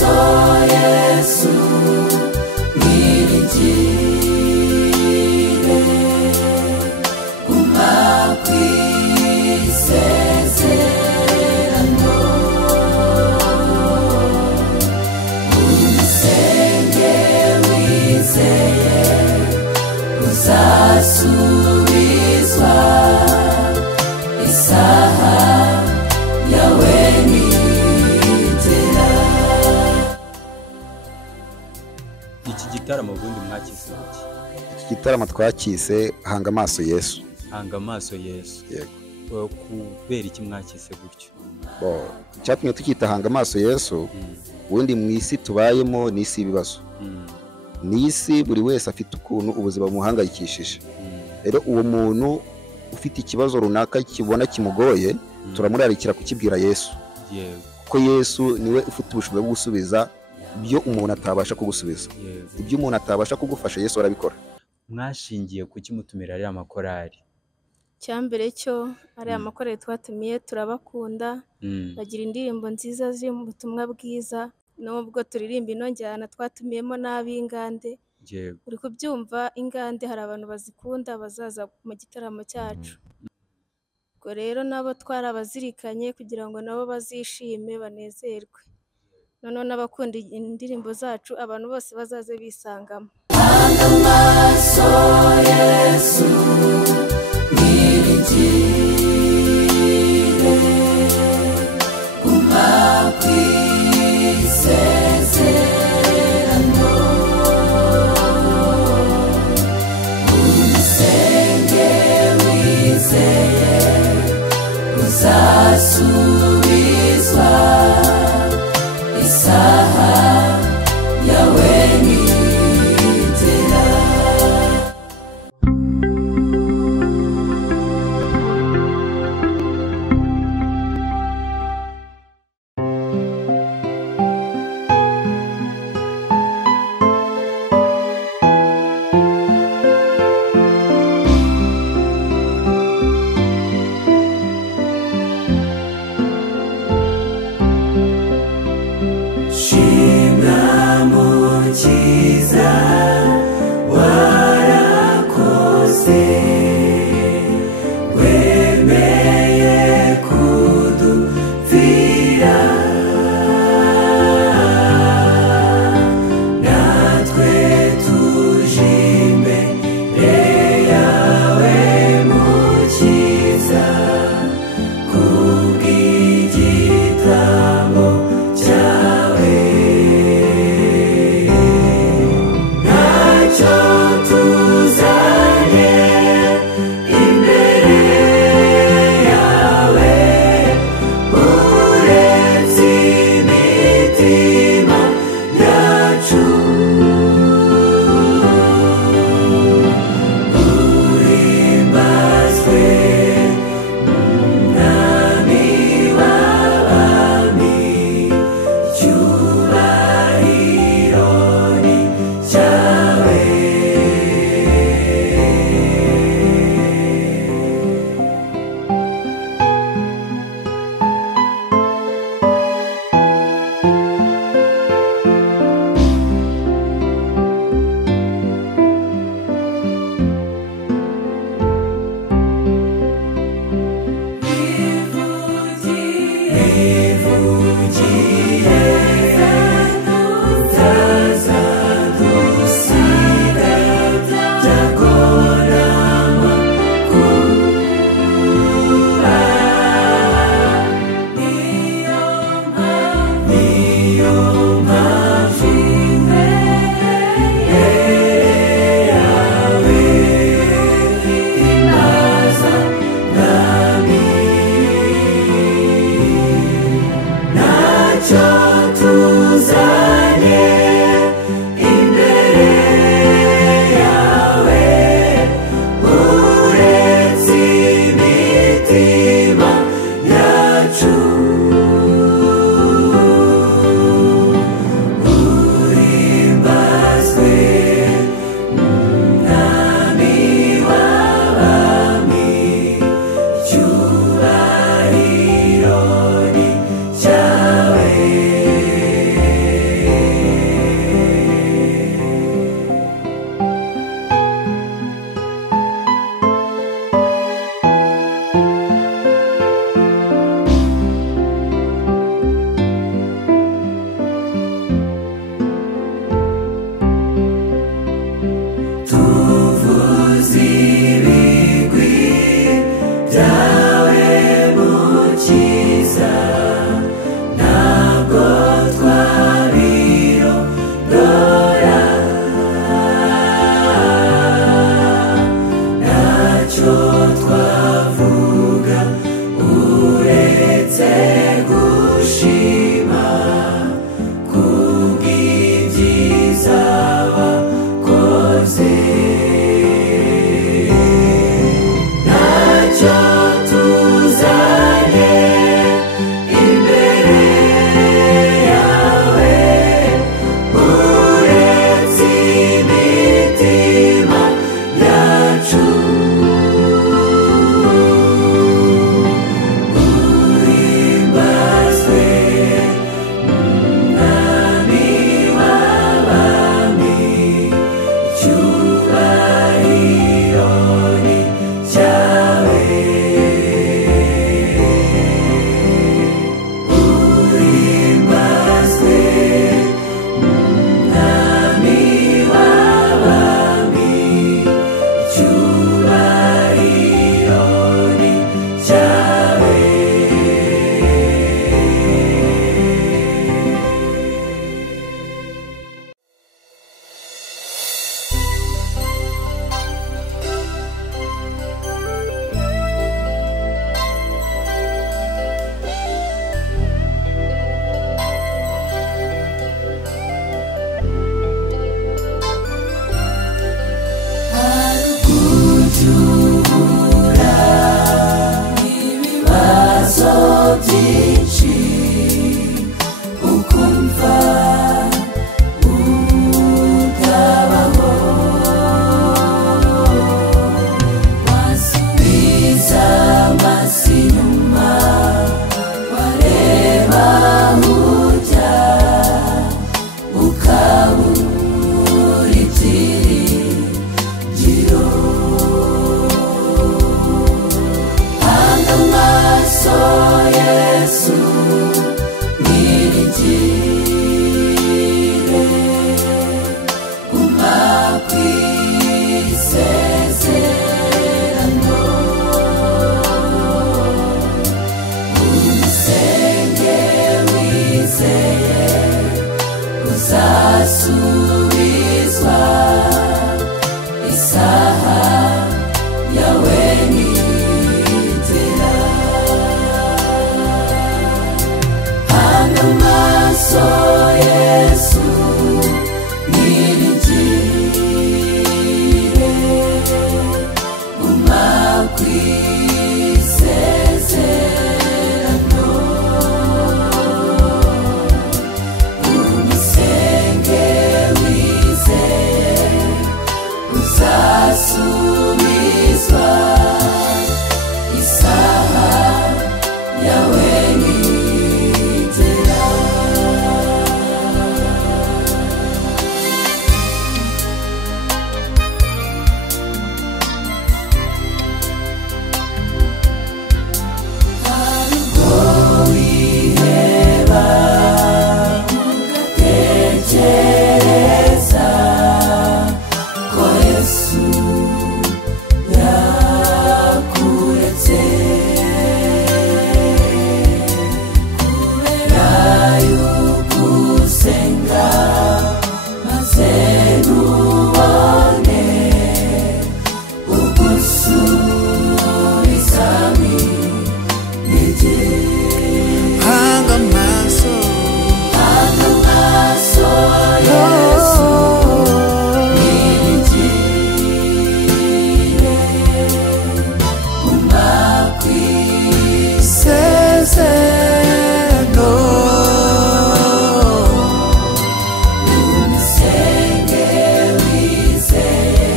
amaso Yesu niringire guma kwisezerano umusenge wizeye uzasubizwa isaha yawe nigera. Iki gitaramo ubundi mwakise iki? Iki gitaramo twakise hanga amaso Yesu. Hanga amaso Yesu. Yego. Kubera iki mwakise gutyo? Cyatumye tukita hanga amaso Yesu. Ubundi mu isi tubayemo ni isi ibibazo. Ni isi buri wese afite ukuntu ubuzima bumuhangayikishije. Rero uwo muntu ufite ikibazo runaka kibona kimugoye turamurarikira kukibwira Yesu. Yego. Ko Yesu niwe ufite ubushobozi bwo gusubiza ibyo umuntu atabasha kugusubiza. Ibyo umuntu atabasha kugufasha Yesu arabikora. Mwashingiye kuki mutumira ari amakorari? Cyambere cyo ari amakorari twatumiye turabakunda bagira indirimbo nziza ziri mu butumwa bwiza nubwo turirimba ino njyana twatumiyemo n'ab'Ingande. Yego. Uri kubyumva Ingande hari abantu bazikunda bazaza mu gitaramo cyacu. Ubwo rero nabo twarabazirikanye kugira ngo nabo bazishime banezerwe. Noneho n'abakunda indirimbo zacu abantu bose bazaze bisangamo. Amaso Yesu niringire guma kwisezerano umusenge wizeye uzasubizwa isaha yawe nigera. Mukiza warakoze wemeye kudupfira natwe tuje imbere yawe Mukiza kubw'igitambo cyawe tuzanye imbere yawe uretse imitima yacu uhimbazwe mwami w'abami icyubahiro ni cyawe. Yahweh. niringire guma kwisezerano umusenge wizeye uzasubizwa isaha yawe nigera hanga amaso Yesu niringire guma kwisezerano umusenge wizeye uzasubizwa isaha yawe nigera harubwo wiheba ugatekereza ko Yesu yakuretse kubera yuko usenga maze ntubone ugusubizamo intege hanga amaso Yesu niringire guma isezerano umusenge wizeye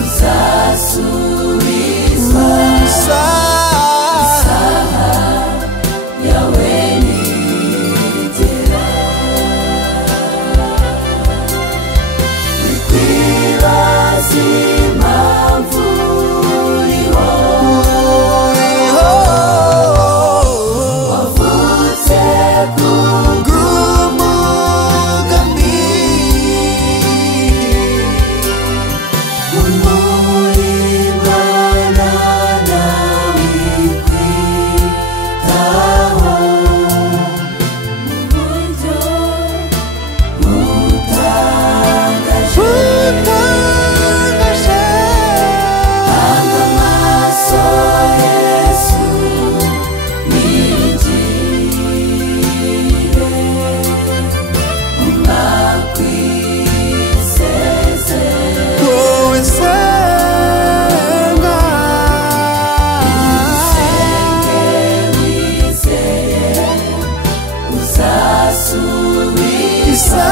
uzasubizwa isaha yawe nigera wikwibaza impamvu uriho wavutse bw'umugambi umurimana nawe kwitaho mu buryo butangaje utangaje hanga amaso Yesu niringire guma kwisezerano wowe senga umusenge wizeye uzasubizwa